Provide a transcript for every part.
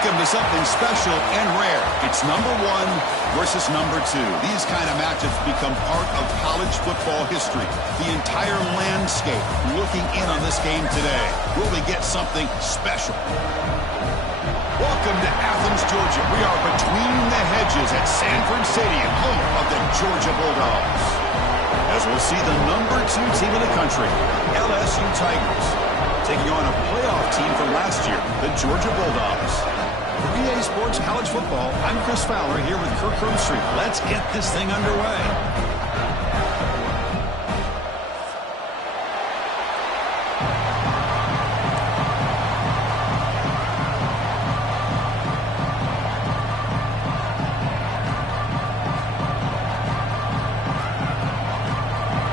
Welcome to something special and rare. It's number 1 versus number 2. These kind of matches become part of college football history. The entire landscape looking in on this game today. Will they get something special? Welcome to Athens, Georgia. We are between the hedges at Sanford Stadium, home of the Georgia Bulldogs. As we'll see the number 2 team in the country, LSU Tigers, taking on a playoff team from last year, the Georgia Bulldogs. For EA Sports College Football, I'm Chris Fowler here with Kirk Roomstreet. Let's get this thing underway.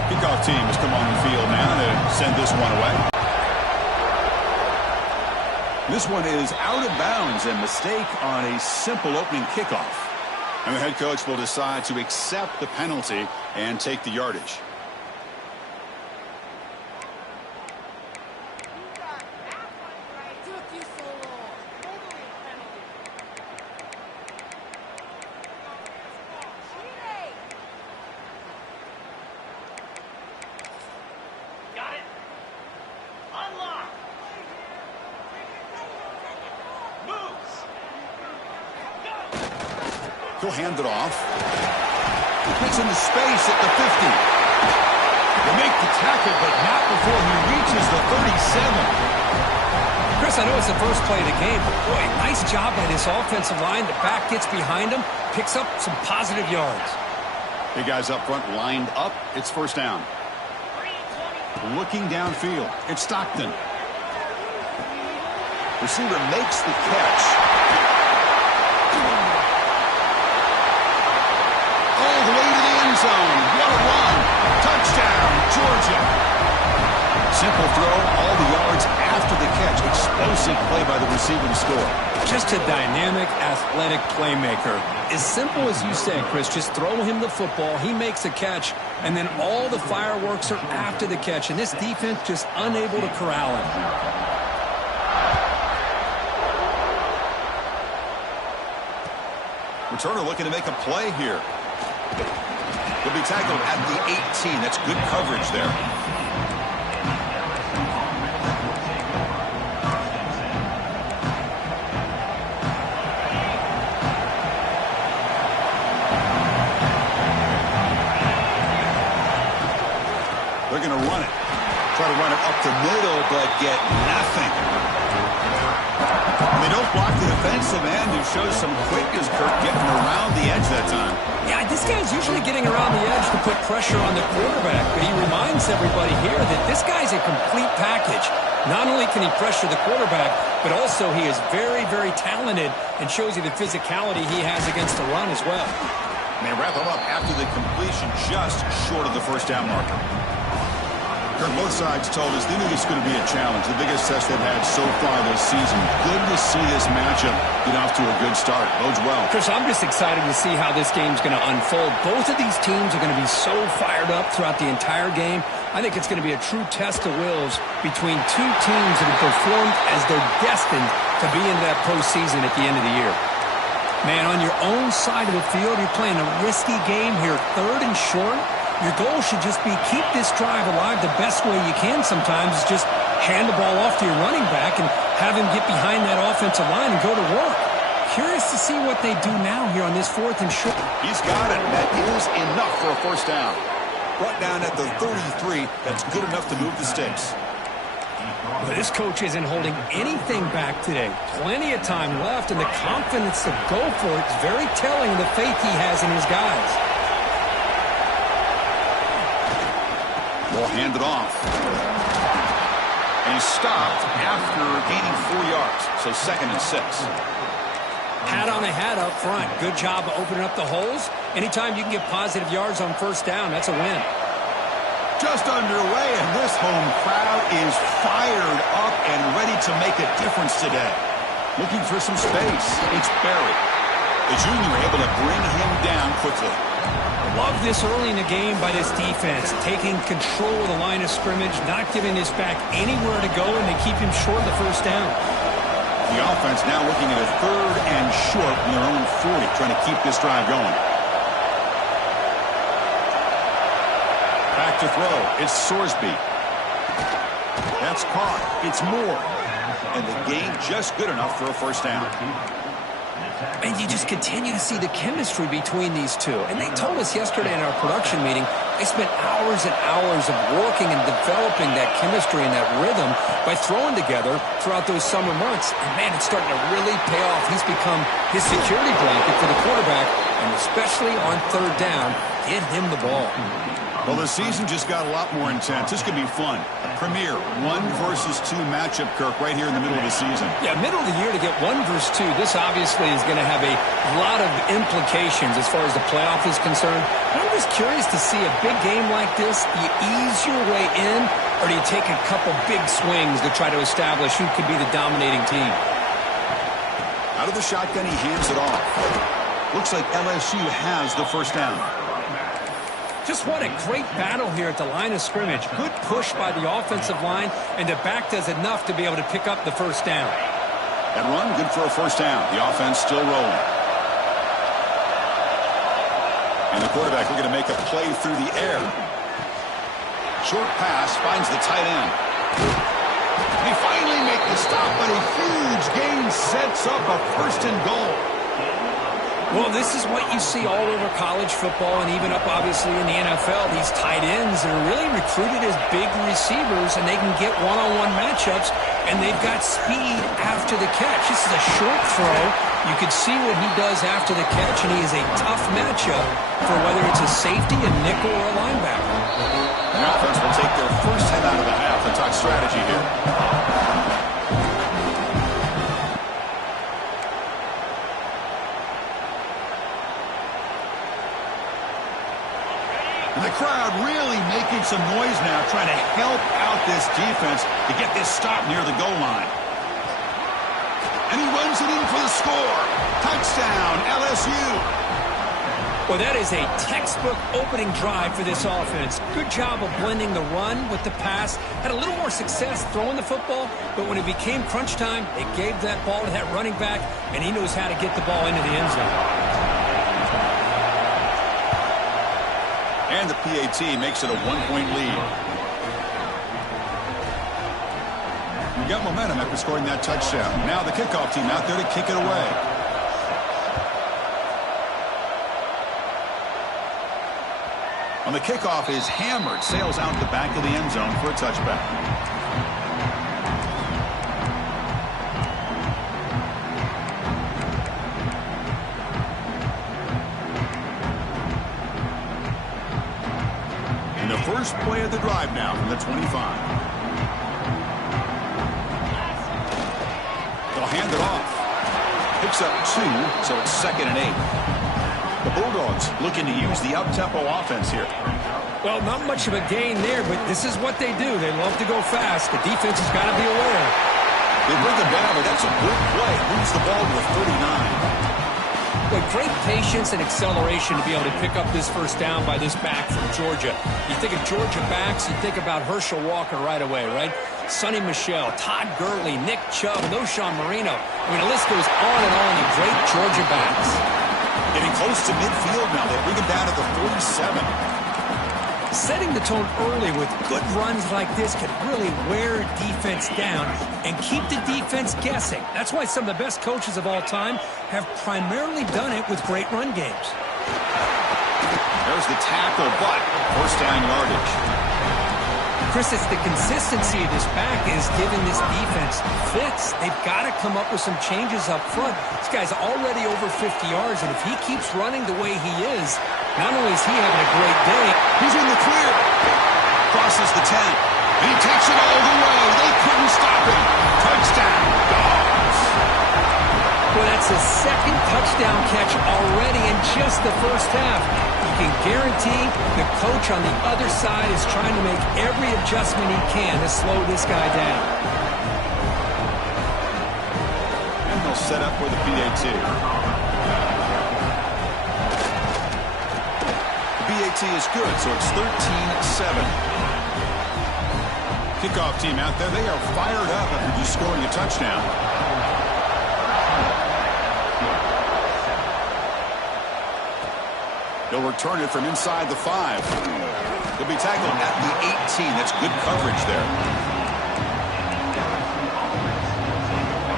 Kickoff team has come on the field now to send this one away. This one is out of bounds, a mistake on a simple opening kickoff. And the head coach will decide to accept the penalty and take the yardage. He'll hand it off. Gets into space at the 50. They make the tackle, but not before he reaches the 37. Chris, I know it's the first play of the game, but boy, nice job by this offensive line. The back gets behind him, picks up some positive yards. The guys up front lined up. It's first down. Looking downfield. It's Stockton. Receiver makes the catch. All the way to the end zone. What a run. Touchdown, Georgia. Simple throw, all the yards after the catch. Explosive basic play by the receiver to score? Just a dynamic, athletic playmaker. As simple as you said, Chris, just throw him the football, he makes a catch, and then all the fireworks are after the catch, and this defense just unable to corral him. Returner looking to make a play here. He'll be tackled at the 18. That's good coverage there. They're going to run it. Try to run it up the middle, but get nothing. And they don't block the defensive end, who shows some quickness, Kirk, getting around the edge that time. Yeah, this guy's usually getting around the edge to put pressure on the quarterback, but he reminds everybody here that this guy's a complete package. Not only can he pressure the quarterback, but also he is very, very talented and shows you the physicality he has against the run as well. And they wrap him up after the completion, just short of the first down marker. Kirk, both sides told us they knew this was going to be a challenge, the biggest test they've had so far this season. Good to see this matchup get off to a good start. Bodes well. Chris, I'm just excited to see how this game's going to unfold. Both of these teams are going to be so fired up throughout the entire game. I think it's going to be a true test of wills between two teams that have performed as they're destined to be into that postseason at the end of the year. Man, on your own side of the field, you're playing a risky game here, 3rd and short. Your goal should just be keep this drive alive the best way you can sometimes is just hand the ball off to your running back and have him get behind that offensive line and go to work. Curious to see what they do now here on this 4th and short. He's got it. That is enough for a first down. Brought down at the 33. That's good enough to move the sticks. But this coach isn't holding anything back today. Plenty of time left, and the confidence to go for it is very telling of the faith he has in his guys. Ball handed off. And he's stopped after gaining 4 yards. So 2nd and 6. Hat on a hat up front. Good job of opening up the holes. Anytime you can get positive yards on first down, that's a win. Just underway, and this home crowd is fired up and ready to make a difference today. Looking for some space. It's Barry. The junior able to bring him down quickly. Love this early in the game by this defense, taking control of the line of scrimmage, not giving this back anywhere to go, and they keep him short of the first down. The offense now looking at a 3rd and short from their own 40, trying to keep this drive going. Back to throw. It's Sorsby. That's caught. It's Moore. And the gain just good enough for a first down. And you just continue to see the chemistry between these two. And they told us yesterday in our production meeting, they spent hours and hours of working and developing that chemistry and that rhythm by throwing together throughout those summer months. And, man, it's starting to really pay off. He's become his security blanket for the quarterback, and especially on 3rd down, get him the ball. Well, the season just got a lot more intense. This could be fun. A premier 1 versus 2 matchup, Kirk, right here in the middle of the season. Yeah, middle of the year to get 1 versus 2. This obviously is going to have a lot of implications as far as the playoff is concerned. And I'm just curious to see a big game like this. Do you ease your way in, or do you take a couple big swings to try to establish who could be the dominating team? Out of the shotgun, he hands it off. Looks like LSU has the first down. Just what a great battle here at the line of scrimmage. Good push by the offensive line, and the back does enough to be able to pick up the first down. That run, good for a first down. The offense still rolling. And the quarterback looking to make a play through the air. Short pass finds the tight end. They finally make the stop, but a huge gain sets up a 1st and goal. Well, this is what you see all over college football and even up, obviously, in the NFL. These tight ends are really recruited as big receivers, and they can get one-on-one matchups, and they've got speed after the catch. This is a short throw. You can see what he does after the catch, and he is a tough matchup for whether it's a safety, a nickel, or a linebacker. The offense will take their first head out of the half and talk strategy here. And the crowd really making some noise now, trying to help out this defense to get this stop near the goal line. And he runs it in for the score. Touchdown, LSU. Well, that is a textbook opening drive for this offense. Good job of blending the run with the pass. Had a little more success throwing the football, but when it became crunch time, they gave that ball to that running back, and he knows how to get the ball into the end zone. And the PAT makes it a one-point lead. We got momentum after scoring that touchdown. Now the kickoff team out there to kick it away. On the kickoff is hammered, sails out the back of the end zone for a touchback. And the first play of the drive now from the 25. They'll hand it off. Picks up 2, so it's 2nd and 8. The Bulldogs looking to use the up-tempo offense here. Well, not much of a gain there, but this is what they do. They love to go fast. The defense has got to be aware. They bring it down, but that's a good play. Moves the ball to the 39. With great patience and acceleration to be able to pick up this first down by this back from Georgia. You think of Georgia backs, you think about Herschel Walker right away, right? Sonny Michel, Todd Gurley, Nick Chubb, Noshawn Marino. I mean, the list goes on and on of great Georgia backs. Getting close to midfield now. They bring him down to the 47. Setting the tone early with good runs like this can really wear defense down and keep the defense guessing. That's why some of the best coaches of all time have primarily done it with great run games. There's the tackle, but first down yardage. Chris, it's the consistency of this back is giving this defense fits. They've got to come up with some changes up front. This guy's already over 50 yards, and if he keeps running the way he is, not only is he having a great day, he's in the clear. Crosses the 10. And he takes it all the way. They couldn't stop him. Touchdown, Dogs. Well, that's his second touchdown catch already in just the first half. You can guarantee the coach on the other side is trying to make every adjustment he can to slow this guy down. And they'll set up for the PAT. The PAT is good, so it's 13-7. Kickoff team out there, they are fired up after just scoring a touchdown. He'll return it from inside the 5. He'll be tackled at the 18. That's good coverage there.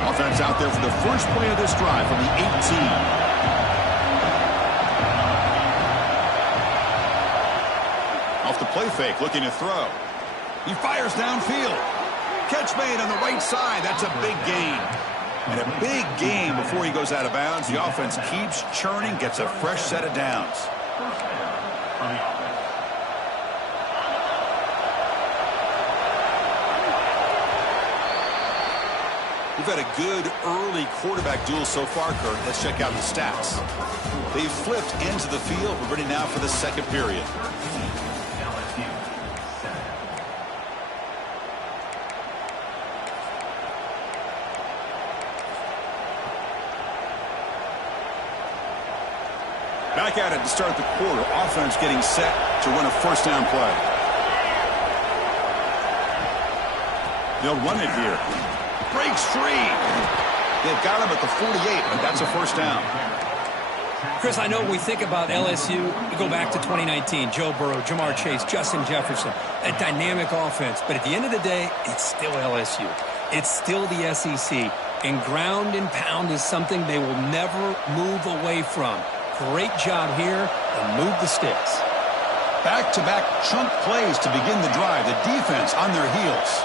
Offense out there for the first play of this drive from the 18. Off the play fake, looking to throw. He fires downfield. Catch made on the right side. That's a big gain. And a big gain before he goes out of bounds. The offense keeps churning, gets a fresh set of downs. We've had a good early quarterback duel so far, Kurt. Let's check out the stats. They've flipped ends of the field. We're ready now for the second period. Back at it to start the quarter. Offense getting set to run a first down play. They'll run it here. Breaks free. They've got him at the 48, but that's a first down. Chris, I know when we think about LSU, we go back to 2019. Joe Burrow, Jamar Chase, Justin Jefferson, a dynamic offense. But at the end of the day, it's still LSU. It's still the SEC. And ground and pound is something they will never move away from. Great job here and move the sticks. Back-to-back chunk plays to begin the drive. The defense on their heels.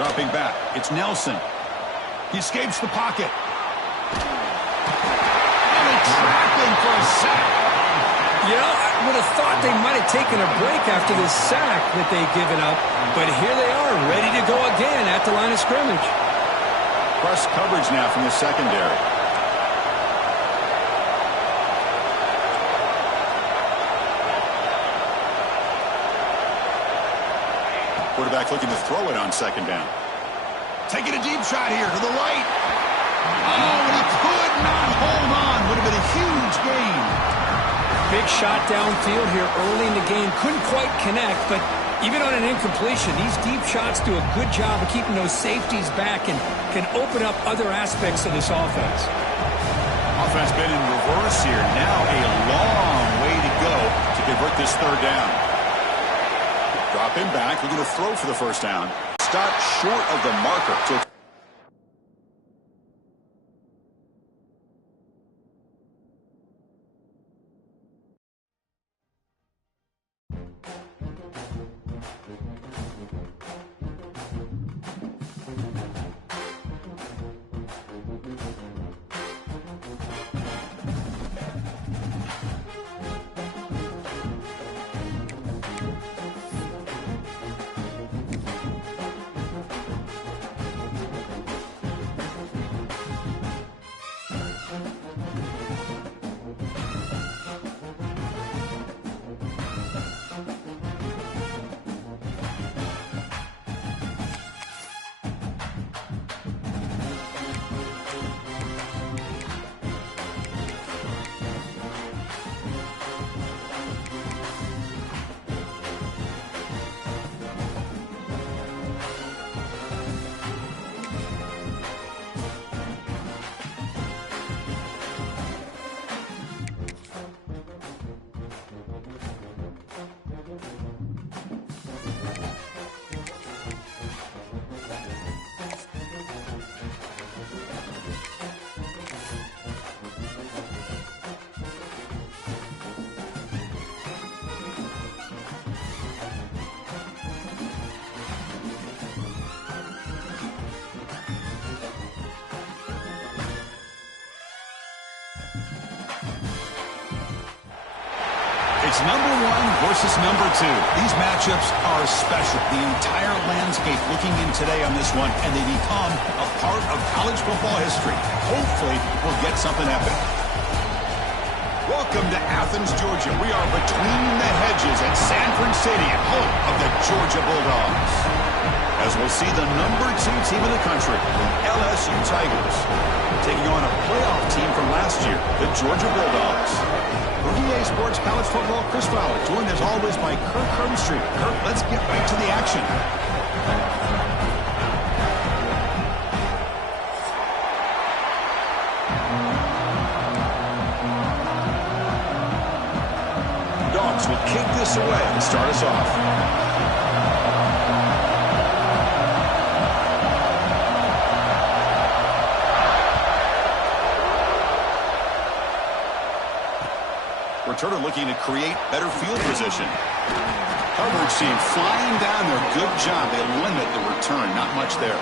Dropping back. It's Nelson. He escapes the pocket. And they trap him for a sack. You know, I would have thought they might have taken a break after this sack that they've given up. But here they are, ready to go again at the line of scrimmage. Press coverage now from the secondary. Quarterback looking to throw it on second down. Taking a deep shot here to the right. Oh, he could not hold on. Would have been a huge gain. Big shot downfield here early in the game. Couldn't quite connect, but even on an incompletion, these deep shots do a good job of keeping those safeties back and can open up other aspects of this offense. Offense been in reverse here. Now a long way to go to convert this third down. Drop him back. Looking to throw for the first down. Stop short of the marker. So it's number one versus number two. These matchups are special. The entire landscape looking in today on this one, and they become a part of college football history. Hopefully, we'll get something epic. Welcome to Athens, Georgia. We are between the hedges at Sanford Stadium, home of the Georgia Bulldogs. As we'll see the number two team in the country, the LSU Tigers, taking on a playoff team from last year, the Georgia Bulldogs. For EA Sports College Football, Chris Fowler, joined as always by Kirk Herbstreit. Kirk, let's get right to the action. Dogs will kick this away and start us off. Returner looking to create better field position. Coverage team flying down there. Good job. They limit the return. Not much there.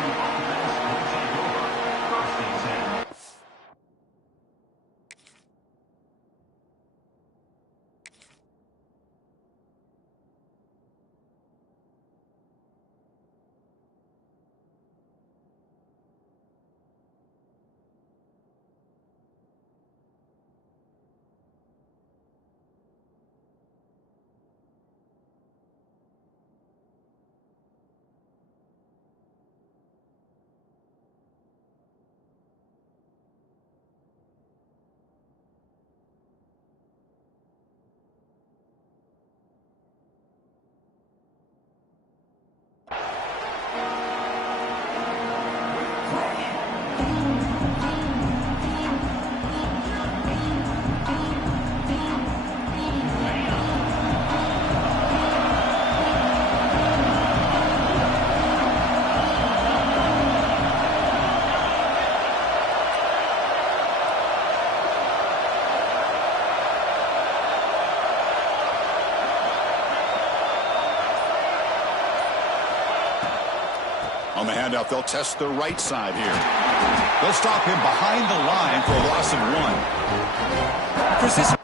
On the handoff, they'll test the right side here. They'll stop him behind the line for a loss of one.